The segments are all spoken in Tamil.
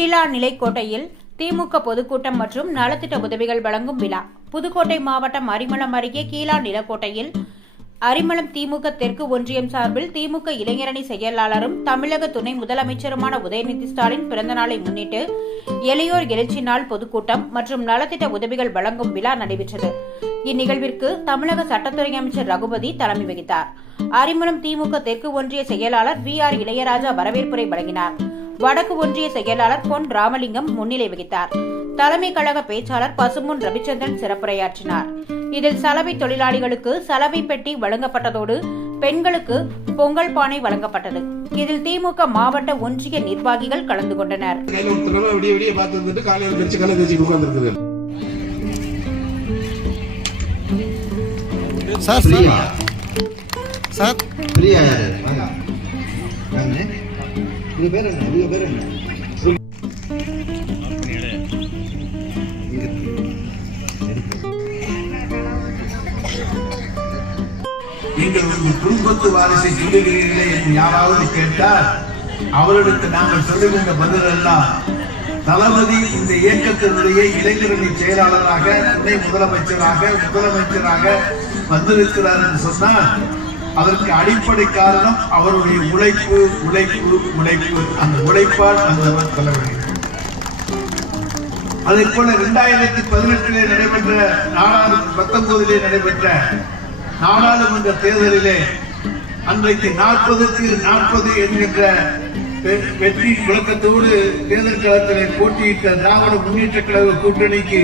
கீழா நிலைக்கோட்டையில் திமுக பொதுக்கூட்டம் மற்றும் நலத்திட்ட உதவிகள் வழங்கும் விழா. புதுக்கோட்டை மாவட்டம் அரிமளம் அருகே கீழா நிலக்கோட்டையில் அரிமளம் திமுக தெற்கு ஒன்றியம் சார்பில் திமுக இளைஞரணி செயலாளரும் தமிழக துணை முதலமைச்சருமான உதயநிதி ஸ்டாலின் பிறந்தநாளை முன்னிட்டு எளியோர் எழுச்சி நாள் பொதுக்கூட்டம் மற்றும் நலத்திட்ட உதவிகள் வழங்கும் விழா நடைபெற்றது. இந்நிகழ்விற்கு தமிழக சட்டத்துறை அமைச்சர் ரகுபதி தலைமை வகித்தார். அரிமளம் திமுக தெற்கு ஒன்றிய செயலாளர் VR இளையராஜா வரவேற்புரை வழங்கினார். வடக்கு ஒன்றிய செயலாளர் பொன் ராமலிங்கம் முன்னிலை வகித்தார். தலைமை கழக பேச்சாளர் பசும்பொன் ரவிச்சந்திரன் சிறப்புரையாற்றினார். இதில் சலவை தொழிலாளிகளுக்கு சலவை பெட்டி வழங்கப்பட்டதோடு பெண்களுக்கு பொங்கல் பானை வழங்கப்பட்டது. இதில் திமுக மாவட்ட ஒன்றிய நிர்வாகிகள் கலந்து கொண்டனர். நீங்கள் ஒரு குடும்பத்து வாரிசை சொல்லுகிறீர்களே என்று யாராவது கேட்டால் அவர்களுக்கு நாங்கள் சொல்லுகின்ற பதில் எல்லாம் தளபதி இந்த இயக்கத்தினுடைய இளைஞரணி செயலாளராக துணை முதலமைச்சராக வந்திருக்கிறார் என்று சொன்னால் அதற்கு அடிப்படை காரணம் அவருடைய உழைப்பு. அந்த உழைப்பால் வந்தவர் தலைவர். அதே போல 2018 நடைபெற்ற 19 நடைபெற்ற நாடாளுமன்ற தேர்தலிலே அன்றைக்கு 40க்கு 40 என்கின்ற வெற்றி முழக்கத்தோடு தேர்தல் களத்திலே போட்டியிட்ட திராவிட முன்னேற்ற கழக கூட்டணிக்கு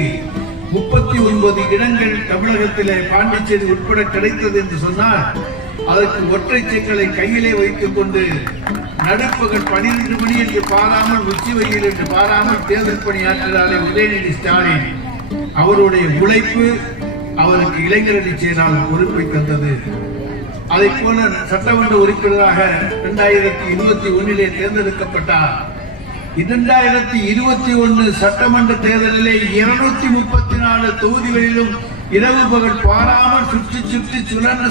39 இடங்கள் தமிழகத்திலே பாண்டிச்சேரி உட்பட கிடைத்தது என்று சொன்னால் அதற்கு ஒற்றை செங்கலை கையிலே வைத்துக் கொண்டு நடுப்பகல் 12 மணி என்று பாராமல் உச்சி வெயில் என்று பாராமல் தேர்தல் பணியாற்றினாரே உதயநிதி ஸ்டாலின். அவருடைய உழைப்பு அவருக்கு இளைஞரணி செயலாளர் பொறுப்பை தந்தது. அதை போல சட்டமன்ற உறுப்பினராக 2021 தேர்ந்தெடுக்கப்பட்டார். 2021 சட்டமன்ற தேர்தலிலே 234 தொகுதிகளிலும் இரவு பகல் பாராமல் சுற்றி சுழன்று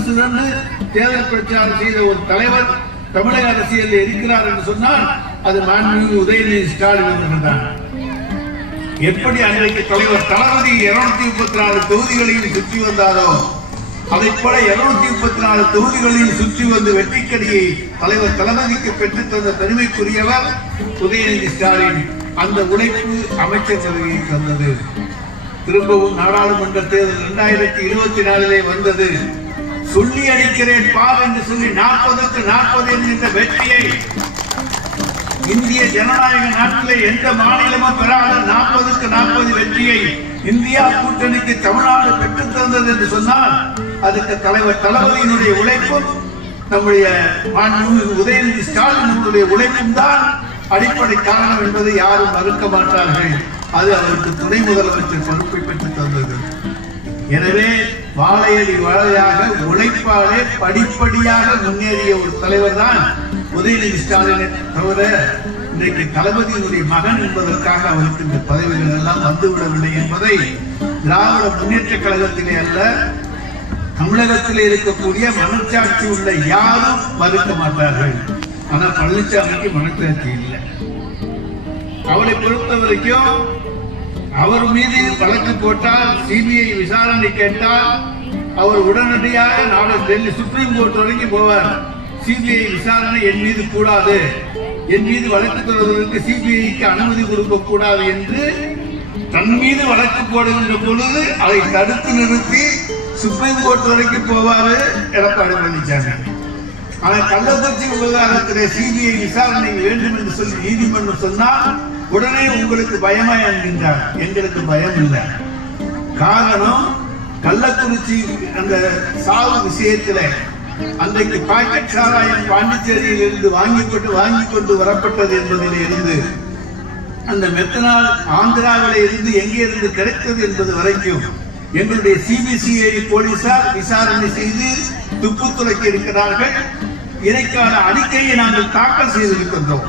தேர்தல் பிரச்சாரம் செய்த ஒரு தலைவர் தமிழக அரசியலில் இருக்கிறார் என்று சொன்னால் அது மாண்புமிகு உதயநிதி ஸ்டாலின் அவர்கள். எப்படி அன்றைக்கு தலைவர் தளபதி 234 தொகுதிகளையும் சுற்றி வந்தாரோ அதை போல 234 தொகுதிகளையும் சுற்றி வந்து வெற்றிக்கடியை தலைவர் தளபதிக்கு பெற்றுத் தந்த பெருமைக்குரியவர் உதயநிதி ஸ்டாலின். அந்த உழைப்பு அமைச்சர் பதவியை தந்தது. திரும்பவும் நாடாளுமன்ற தேர்தல் 2024 வந்தது. சொல்லி அடிக்கிறேன் பார் என்று சொல்லி 40க்கு 40 என்கின்ற வெற்றியை இந்திய ஜனநாயக நாட்டிலே எந்த மாநிலமும் பெறாத 40க்கு 40 வெற்றியை இந்தியா கூட்டணிக்கு தமிழ்நாடு பெற்றுத் தந்தது என்று சொன்னால் அதுக்கு தலைவர் தளபதியினுடைய உழைப்பும் நம்முடைய உதயநிதி ஸ்டாலினுடைய உழைப்பும் தான் அடிப்படை காரணம் என்பதை யாரும் மறுக்க மாட்டார்கள். அது அவருக்கு துணை முதலமைச்சர் பொறுப்பை பெற்றுத் தந்தது. எனவே வாழையடி வாழையாக உழைப்பாலே படிப்படியாக முன்னேறிய ஒரு தலைவர் தான் உதயநிதி ஸ்டாலினை தவிர இன்றைக்கு தளபதியினுடைய மகன் என்பதற்காக அவருக்கு இந்த பதவிகள் எல்லாம் வந்துவிடவில்லை என்பதை திராவிட முன்னேற்ற கழகத்திலே அல்ல தமிழகத்திலே இருக்கக்கூடிய மனச்சாட்சி உள்ள யாரும் மறுக்க மாட்டார்கள். ஆனால் பழனிசாமிக்கு மனச்சாட்சி இல்லை. அவரை பொறுத்த வரைக்கும் அவர் மீது வழக்கு போட்டால் சிபிஐ விசாரணை கேட்டால் அவர் உடனடியாக நாளை டெல்லி சுப்ரீம் கோர்ட் வரைக்கும் போவார். சிபிஐ விசாரணை என் மீது கூடாது, என் மீது வழக்கு தொடர்வதற்கு சிபிஐக்கு அனுமதி கொடுக்க கூடாது என்று தன் மீது வழக்கு போடுகின்ற பொழுது அதை தடுத்து நிறுத்தி சுப்ரீம் கோர்ட் வரைக்கும் போவாரு எடப்பாடி பழனிசாமி. ஆனால் கள்ளக்குறிச்சி விவகாரத்திலே சிபிஐ விசாரணை வேண்டும் என்று சொல்லி நீதிமன்றம் சொன்னால் உடனே உங்களுக்கு பயமா என்கின்றார். எங்களுக்கு பயம் இல்லை. காரணம் கள்ளக்குறிச்சி அந்த சாவு விஷயத்தில அன்றைக்கு பாக்கெட் சாராயம் பாண்டிச்சேரியில் இருந்து வாங்கி கொண்டு வரப்பட்டது என்பதில் இருந்து அந்த மெத்தனால் ஆந்திராவில இருந்து எங்கே இருந்து கிடைத்தது என்பது வரைக்கும் எங்களுடைய சிபிசிஐடி போலீசார் விசாரணை செய்து துப்பு துளைக்க இருக்கிறார்கள். இதற்கான அறிக்கையை நாங்கள் தாக்கல் செய்திருக்கின்றோம்.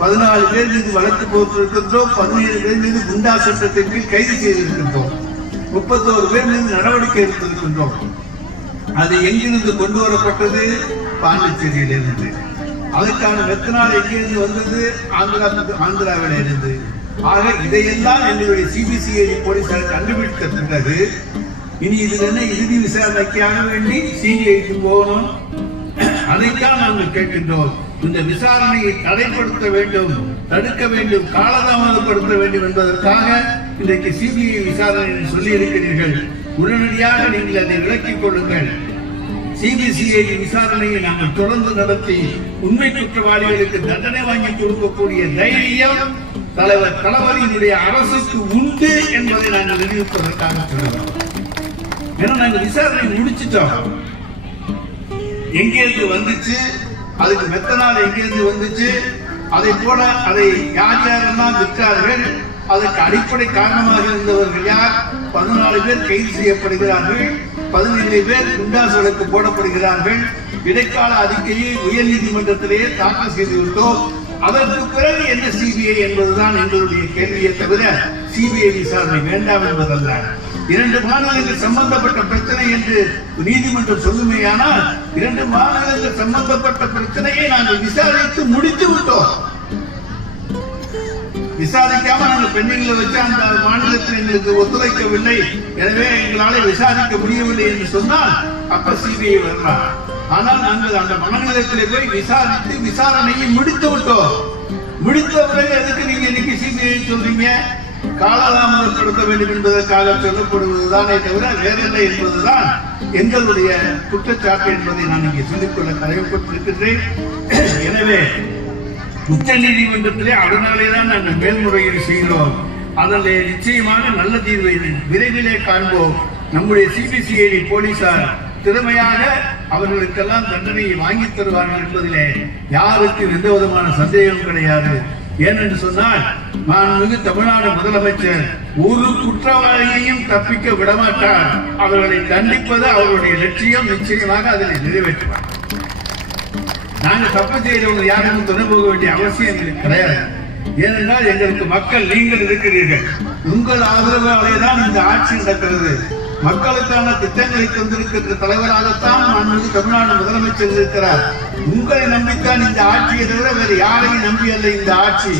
14 பேர் மீது வழக்கு போட்டிருக்கின்றோம். 17 பேர் மீது குண்டா சட்டத்தின் கீழ் கைது செய்திருக்கின்றோம். 31 பேர் மீது நடவடிக்கை எடுத்திருக்கின்றோம். அது எங்கிருந்து கொண்டு வரப்பட்டது? பாண்டிச்சேரியிலிருந்து. அதுக்கான மெத்தனால் எங்கிருந்து வந்தது? ஆந்திராவில் இருந்து. ஆக இதையெல்லாம் எங்களுடைய சிபிசிஐடி போலீசார் கண்டுபிடித்த பிறகு இனி இதுல என்ன இறுதி விசாரணைக்காக வேண்டி சிபிஐக்கு போகணும். அதைத்தான் நாங்கள் கேட்கின்றோம். இந்த விசாரணையை தடைப்படுத்த வேண்டும், தடுக்க வேண்டும், காலதாமதப்படுத்த வேண்டும் என்பதற்காக இன்றைக்கு சிபிஐ விசாரணை சொல்லி இருக்கிறீர்கள். உடனடியாக நீங்கள் அதை விலக்கிக் கொள்ளுங்கள். சிபிசிஐடி விசாரணையை நாங்கள் தொடர்ந்து நடத்தி உண்மை குற்றவாளிகளுக்கு தண்டனை வாங்கி கொடுக்கக்கூடிய தைரியம் தலைவர் தளபதியினுடைய அரசுக்கு உண்டு என்பதை நாங்கள் நிரூபிப்பதற்காக சொல்லுவோம். ஏன்னா நாங்கள் விசாரணை முடிச்சிட்டோம். எங்கிருந்து வந்துச்சு, அதுக்கு மெத்தனால் எங்கிருந்து வந்துச்சு, அதை போல அதை யார் யாரெல்லாம் விற்றார்கள், அதற்கு அடிப்படை காரணமாக இருந்தவர்கள் யார்? 14 பேர் கைது செய்யப்படுகிறார்கள், 17 பேர் குண்டாஸ் வழக்கு போடப்படுகிறார்கள். இடைக்கால அறிக்கையை உயர் நீதிமன்றத்திலேயே தாக்கல் செய்துவிட்டோம். அதற்கு பிறகு என்ன சிபிஐ என்பதுதான் எங்களுடைய கேள்வியை தவிர சிபிஐ விசாரணை வேண்டாம் என்பதல்ல. 2 மாநிலங்கள் சம்பந்தப்பட்ட பிரச்சனை என்று நீதிமன்றம் சொல்லுமேயானால் 2 மாநிலங்கள் சம்பந்தப்பட்ட பிரச்சனையை நாங்கள் விசாரித்து முடித்து விட்டோம். விசாரிக்காம நாங்கள் பெண்ணிகளை வச்சு அந்த மாநிலத்தில் எங்களுக்கு ஒத்துழைக்கவில்லை, எனவே எங்களால் விசாரிக்க முடியவில்லை என்று சொன்னால் அப்ப சிபிஐ வரலாம். ஆனால் நாங்கள் அந்த மாநிலத்திலே போய் விசாரித்து விசாரணையை முடித்து விட்டோம். முடித்த பிறகு எதுக்கு நீங்க இன்னைக்கு சிபிஐ சொல்றீங்க? காலதாமதப்படுத்த வேண்டும் என்பதற்காக சொல்லப்படுவதுதானே தவிர வேறில்லை என்பதுதான் எங்களுடைய குற்றச்சாட்டு என்பதை நான் இங்கே சொல்லிக்கொள்ள கடமைப்பட்டிருக்கின்றேன். எனவே உச்ச நீதிமன்றத்திலே அதனாலேதான் நாங்கள் மேல்முறையீடு செய்கிறோம். அதில் நிச்சயமாக நல்ல தீர்வை விரைவிலே காண்போம். நம்முடைய சிபிசிஐடி போலீசார் திறமையாக அவர்களுக்கெல்லாம் தண்டனையை வாங்கி தருவார்கள் என்பதிலே யாருக்கு எந்த விதமான சந்தேகம் கிடையாது. ஏனென்று சொன்னால் மாண்புமிகு தமிழ்நாடு முதலமைச்சர் ஒரு குற்றவாளியையும் தப்பிக்க விடமாட்டார். அவர்களை தண்டிப்பது அவர்களுடைய லட்சியம். நிச்சயமாக அதில் நிறைவேற்றுவார். நாங்கள் தப்பு செய்தவங்க யாருக்கும் துணை போக வேண்டிய அவசியம் எங்களுக்கு கிடையாது. ஏனென்றால் எங்களுக்கு மக்கள் நீங்கள் இருக்கிறீர்கள். உங்கள் ஆதரவாலே தான் இந்த ஆட்சி நடக்கிறது. மக்களுக்கான திட்டங்களை தந்திருக்கின்ற தலைவராகத்தான் மாண்புமிகு தமிழ்நாடு முதலமைச்சர் இருக்கிறார். உங்களை நம்பித்தான் இந்த ஆட்சியை தவிர வேறு யாரையும் நம்பி அல்ல இந்த ஆட்சி.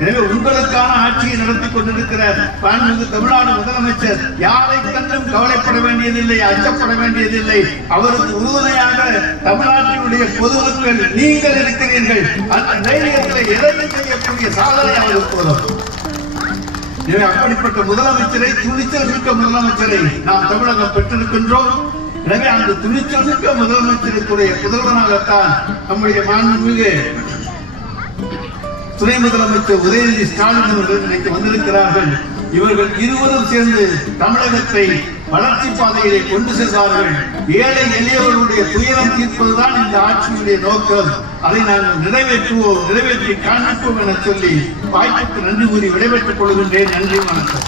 எனவே உங்களுக்கான ஆட்சியை நடத்தி கொண்டிருக்கிற மாண்புமிகு தமிழ்நாடு முதலமைச்சர் யாரை கண்டும் கவலைப்பட வேண்டியதில்லை, அச்சப்பட வேண்டியதில்லை. அவருக்கு உறுதுணையாக தமிழ்நாட்டினுடைய பொதுமக்கள் நீங்கள் இருக்கிறீர்கள். அந்த தைரியத்தில் எதையும் செய்யக்கூடிய சாதனை அவருக்கு போதும். எனவே அப்படிப்பட்ட முதலமைச்சரை, துணிச்சல் மிக்க முதலமைச்சரை நாம் தமிழகம் பெற்றிருக்கின்றோம். எனவே அந்த துணிச்சல் மிக்க முதலமைச்சருக்குரிய முதல்வனாகத்தான் நம்முடைய மாண்புமிகு துணை முதலமைச்சர் உதயநிதி ஸ்டாலின் அவர்கள் இன்னைக்கு வந்திருக்கிறார்கள். இவர்கள் இருவரும் சேர்ந்து தமிழகத்தை வளர்ச்சி பாதையிலே கொண்டு சென்றார்கள். ஏழை எளியவர்களுடைய துயரம் தீர்ப்பதுதான் இந்த ஆட்சியுடைய நோக்கம். அதை நாங்கள் நிறைவேற்றுவோம், நிறைவேற்றி காண்பிப்போம் என சொல்லி வாய்ப்புக்கு நன்றி கூறி விடைபெற்றுக் கொள்கின்றேன். நன்றி, வணக்கம்.